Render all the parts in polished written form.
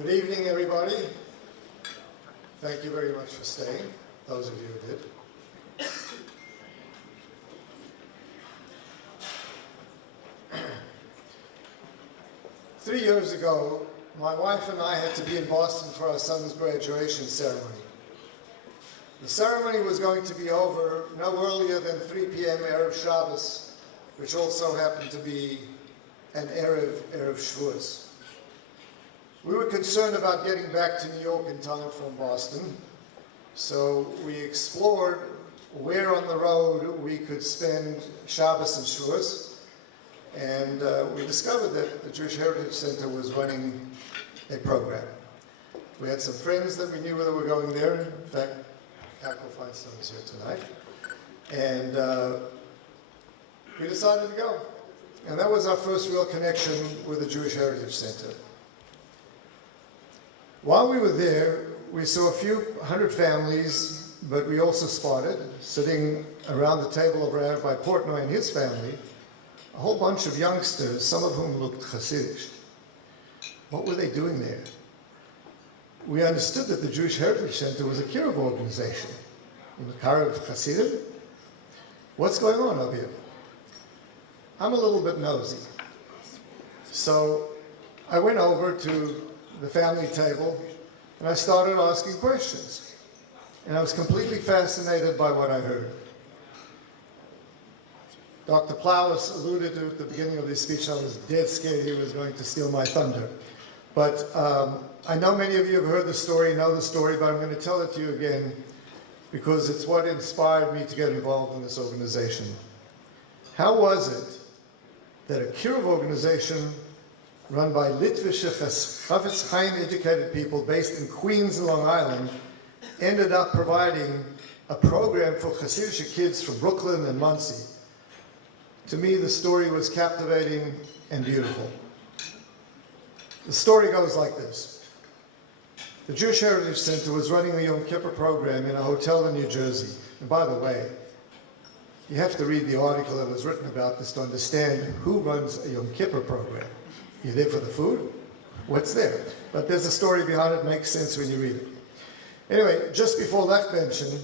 Good evening, everybody. Thank you very much for staying, those of you who did. 3 years ago, my wife and I had to be in Boston for our son's graduation ceremony. The ceremony was going to be over no earlier than 3 p.m. Erev Shabbos, which also happened to be an Erev Shavuos. We were concerned about getting back to New York in time from Boston, so we explored where on the road we could spend Shabbos and Shavuos, and we discovered that the Jewish Heritage Center was running a program. We had some friends that we knew that were going there. In fact, Yaakov Feinstein is here tonight. And we decided to go. And that was our first real connection with the Jewish Heritage Center. While we were there, we saw a few hundred families, but we also spotted, sitting around the table of Rabbi Portnoy and his family, a whole bunch of youngsters, some of whom looked Hasidic. What were they doing there? We understood that the Jewish Heritage Center was a Kiruv organization. Kiruv Hasidim? What's going on over here? I'm a little bit nosy. So I went over to the family table and I started asking questions. And I was completely fascinated by what I heard. Dr. Plowis alluded to at the beginning of his speech, I was dead scared he was going to steal my thunder. But I know many of you have heard the story, know the story, but I'm going to tell it to you again because it's what inspired me to get involved in this organization. How was it that a Kiruv organization run by Litvish Chafetz Chaim educated people based in Queens and Long Island ended up providing a program for Hasidic kids from Brooklyn and Monsey? To me, the story was captivating and beautiful. The story goes like this. The Jewish Heritage Center was running the Yom Kippur program in a hotel in New Jersey. And by the way, you have to read the article that was written about this to understand who runs a Yom Kippur program. You there for the food? What's there? But there's a story behind it, makes sense when you read it. Anyway, just before Lech Benchen,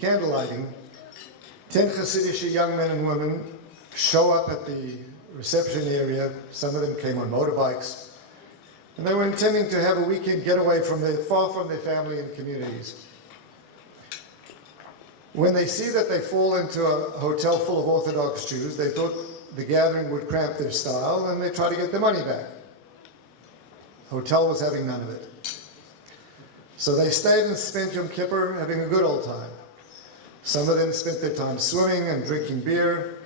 candlelighting, 10 Hasidic young men and women show up at the reception area. Some of them came on motorbikes. And they were intending to have a weekend getaway far from their family and communities. When they see that they fall into a hotel full of Orthodox Jews, they thought the gathering would cramp their style, and they try to get their money back. The hotel was having none of it. So they stayed and spent Yom Kippur having a good old time. Some of them spent their time swimming and drinking beer,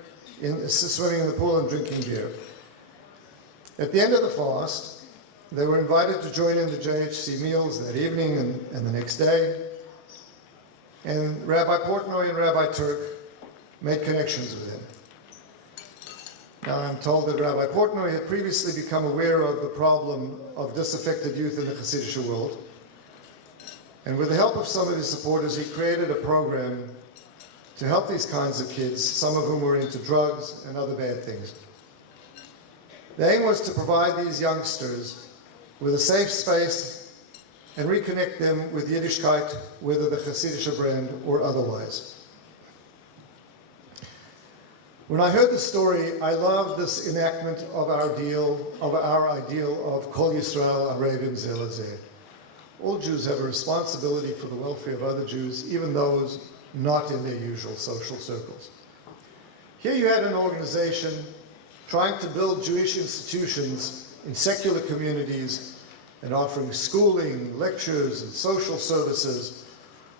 swimming in the pool and drinking beer. At the end of the fast, they were invited to join in the JHC meals that evening and the next day. And Rabbi Portnoy and Rabbi Turk made connections with him. Now I'm told that Rabbi Portnoy had previously become aware of the problem of disaffected youth in the Hasidic world. And with the help of some of his supporters, he created a program to help these kinds of kids, some of whom were into drugs and other bad things. The aim was to provide these youngsters with a safe space and reconnect them with Yiddishkeit, whether the Hasidic brand or otherwise. When I heard the story, I loved this enactment of our ideal of Kol Yisrael Arevim Zeh Lezeh. All Jews have a responsibility for the welfare of other Jews, even those not in their usual social circles. Here you had an organization trying to build Jewish institutions in secular communities and offering schooling, lectures, and social services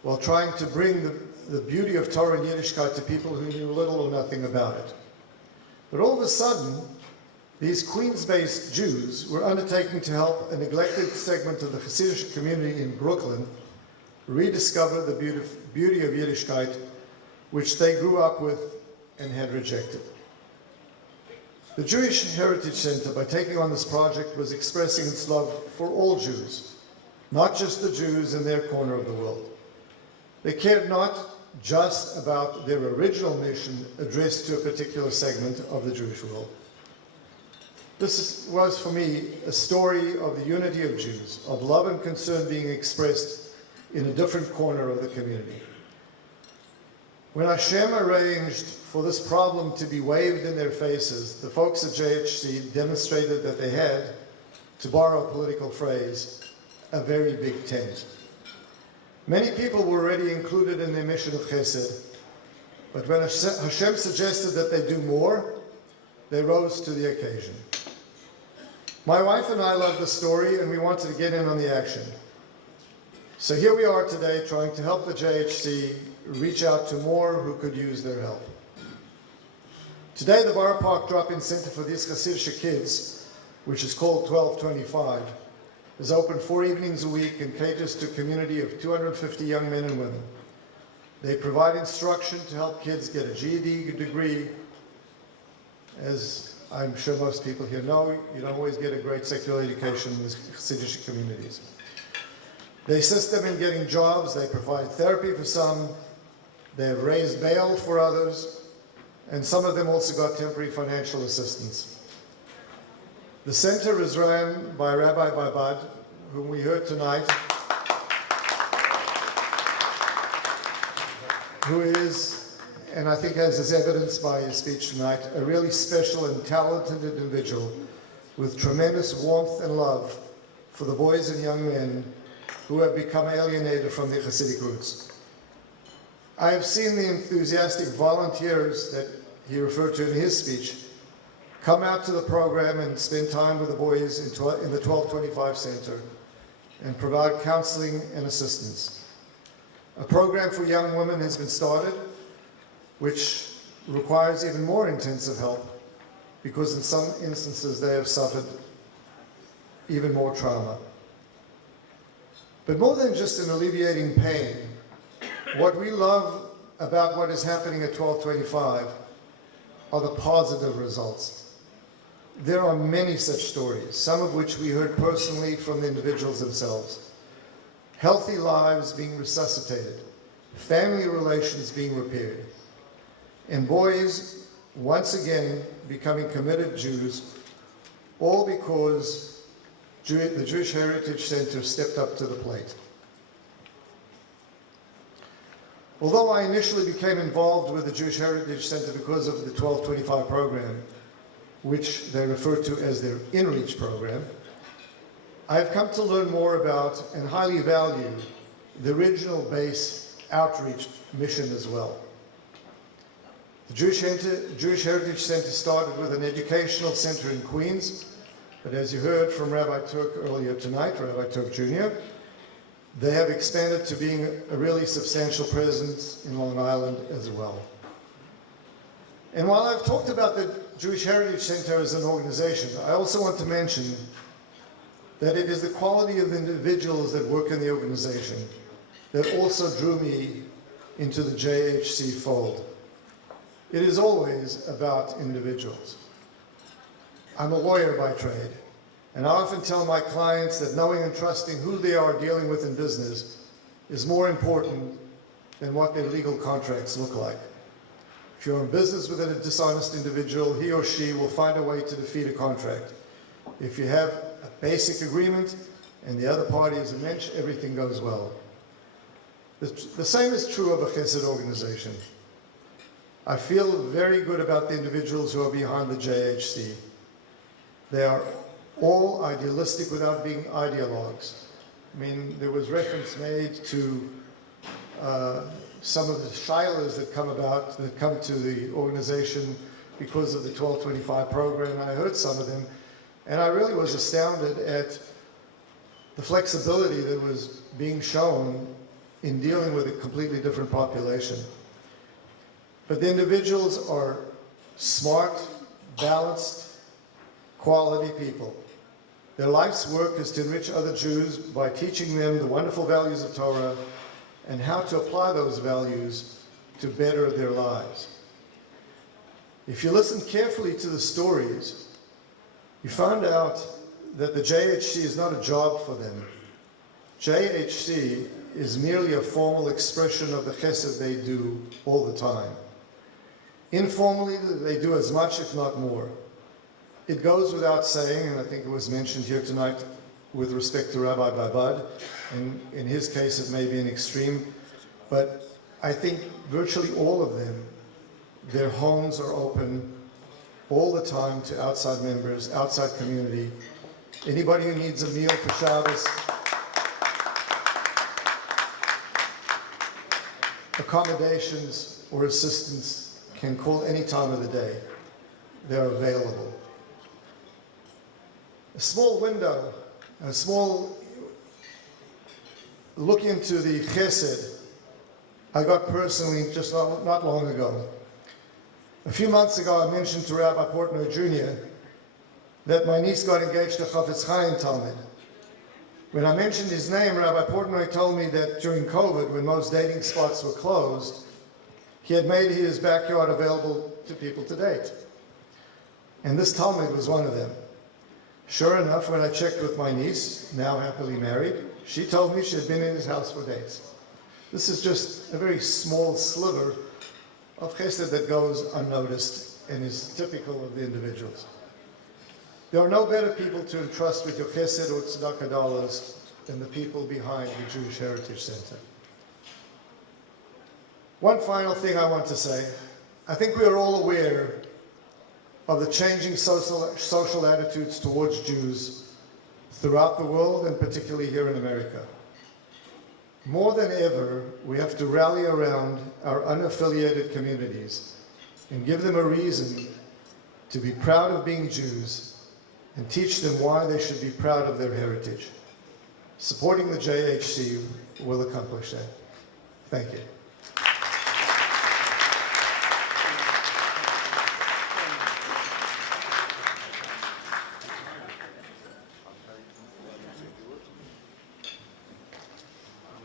while trying to bring the beauty of Torah and Yiddishkeit to people who knew little or nothing about it. But all of a sudden, these Queens-based Jews were undertaking to help a neglected segment of the Hasidic community in Brooklyn rediscover the beauty of Yiddishkeit, which they grew up with and had rejected. The Jewish Heritage Center, by taking on this project, was expressing its love for all Jews, not just the Jews in their corner of the world. They cared not just about their original mission addressed to a particular segment of the Jewish world. was for me a story of the unity of Jews, of love and concern being expressed in a different corner of the community. When Hashem arranged for this problem to be waved in their faces, the folks at JHC demonstrated that they had, to borrow a political phrase, a very big tent. Many people were already included in their mission of Chesed, but when Hashem suggested that they do more, they rose to the occasion. My wife and I loved the story, and we wanted to get in on the action. So here we are today trying to help the JHC reach out to more who could use their help. Today, the Borough Park Drop-In Center for these Hasidic kids, which is called 1225, is open 4 evenings a week and caters to a community of 250 young men and women. They provide instruction to help kids get a GED degree. As I'm sure most people here know, you don't always get a great secular education in these Hasidic communities. They assist them in getting jobs, they provide therapy for some, they have raised bail for others, and some of them also got temporary financial assistance. The center is run by Rabbi Babad, whom we heard tonight, who is, and I think as is evidenced by his speech tonight, a really special and talented individual with tremendous warmth and love for the boys and young men who have become alienated from their Hasidic roots. I have seen the enthusiastic volunteers that he referred to in his speech come out to the program and spend time with the boys in the 1225 Center and provide counseling and assistance. A program for young women has been started, which requires even more intensive help because in some instances they have suffered even more trauma. But more than just an alleviating pain, what we love about what is happening at 1225 are the positive results. There are many such stories, some of which we heard personally from the individuals themselves. Healthy lives being resuscitated, family relations being repaired, and boys once again becoming committed Jews, all because the Jewish Heritage Center stepped up to the plate. Although I initially became involved with the Jewish Heritage Center because of the 1225 program, which they refer to as their InReach program, I've come to learn more about and highly value the original base outreach mission as well. The Jewish Heritage Center started with an educational center in Queens, but as you heard from Rabbi Turk earlier tonight, Rabbi Turk Jr., they have expanded to being a really substantial presence in Long Island as well. And while I've talked about the Jewish Heritage Center as an organization, I also want to mention that it is the quality of the individuals that work in the organization that also drew me into the JHC fold. It is always about individuals. I'm a lawyer by trade, and I often tell my clients that knowing and trusting who they are dealing with in business is more important than what their legal contracts look like. If you're in business with a dishonest individual, he or she will find a way to defeat a contract. If you have a basic agreement and the other party is a mensch, everything goes well. The same is true of a chesed organization. I feel very good about the individuals who are behind the JHC. They are all idealistic without being ideologues. I mean, there was reference made to some of the shilas that come to the organization because of the 1225 program, and I heard some of them, and I really was astounded at the flexibility that was being shown in dealing with a completely different population. But the individuals are smart, balanced, quality people. Their life's work is to enrich other Jews by teaching them the wonderful values of Torah and how to apply those values to better their lives. If you listen carefully to the stories, you find out that the JHC is not a job for them. JHC is merely a formal expression of the chesed they do all the time. Informally, they do as much, if not more. it goes without saying, and I think it was mentioned here tonight with respect to Rabbi Babad, and in his case it may be an extreme, but I think virtually all of them, their homes are open all the time to outside members, outside community. Anybody who needs a meal for Shabbos, accommodations or assistance, can call any time of the day. They're available. A small window, a small look into the chesed I got personally just not long ago. A few months ago, I mentioned to Rabbi Portnoy Jr. that my niece got engaged to Chafetz Chaim Talmud. When I mentioned his name, Rabbi Portnoy told me that during COVID, when most dating spots were closed, he had made his backyard available to people to date. And this Talmud was one of them. Sure enough, when I checked with my niece, now happily married, she told me she had been in his house for dates. This is just a very small sliver of chesed that goes unnoticed and is typical of the individuals. There are no better people to entrust with your chesed or tzedakah dollars than the people behind the Jewish Heritage Center. One final thing I want to say. I think we are all aware of the changing social attitudes towards Jews throughout the world, and particularly here in America. More than ever, we have to rally around our unaffiliated communities and give them a reason to be proud of being Jews and teach them why they should be proud of their heritage. Supporting the JHC will accomplish that. Thank you.